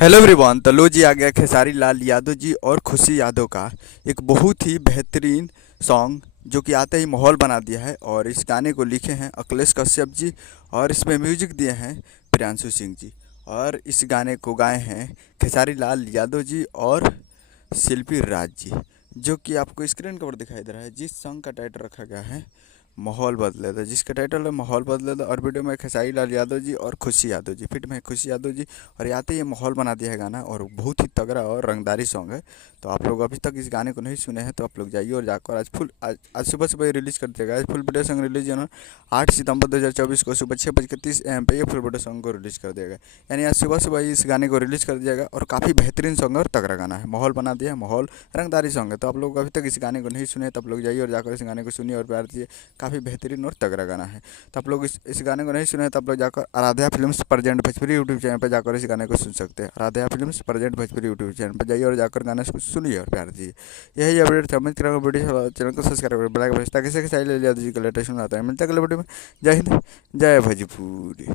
Hello everyone. तो लो जी आ गया खेसारी लाल यादव जी और खुशी यादव का एक बहुत ही बेहतरीन सॉन्ग जो कि आते ही माहौल बना दिया है। और इस गाने को लिखे हैं अखिलेश कश्यप जी और इसमें म्यूजिक दिए हैं प्रियांशु सिंह जी। और इस गाने को गाए हैं खेसारी लाल यादव जी और शिल्पी राज जी, जो कि आपको स्क्रीन के ऊपर दिखाई दे रहा है। जिस सॉन्ग का टाइटल रखा गया है माहौल बदले था, जिसका टाइटल है माहौल बदले था। और वीडियो में खेसारी लाल यादव जी और खुशी यादव जी, फिट में खुशी यादव जी। और आते ही ये माहौल बना दिया है गाना, और बहुत ही तगड़ा और रंगदारी सॉन्ग है। तो आप लोग अभी तक इस गाने को नहीं सुने हैं तो आप लोग जाइए और जाकर आज सुबह सुबह रिलीज कर दिया गया। आज फुल वीडियो सॉन्ग रिलीज है 8 सितंबर 2024 को सुबह 6:30 AM पे ये फुल वीडियो सॉन्ग को रिलीज कर दिया गया। यानी आज सुबह सुबह ही इस गाने को रिलीज कर दिया गया। और काफ़ी बेहतरीन सॉन्ग है और तगड़ा गाना है, माहौल बना दिया है, माहौल रंगदारी सॉन्ग है। तो आप लोग अभी तक इस गाने को नहीं सुने तो आप लोग जाइए और जाकर इस गाने को सुनिए और प्यार दिए। काफ़ी बेहतरीन और तगड़ा गाना है। तो आप लोग इस गाने को नहीं सुने तो आप लोग जाकर Aaradhya films present Bhojpuri YouTube channel पर जाकर इस गाने को सुन सकते हैं। Aaradhya films present Bhojpuri YouTube channel पर जाइए और जाकर गाने को सुनिए और प्यार दीजिए। यही अपडेट था। उम्मीद करूँगा वीडियो चैनल को सब्सक्राइब कर बेल आइकन बजाएं ताकि से साइड ले लिया जी का लेटेस्ट आता है। मिलता है अगले वीडियो में। जय हिंद, जय भोजपुरी।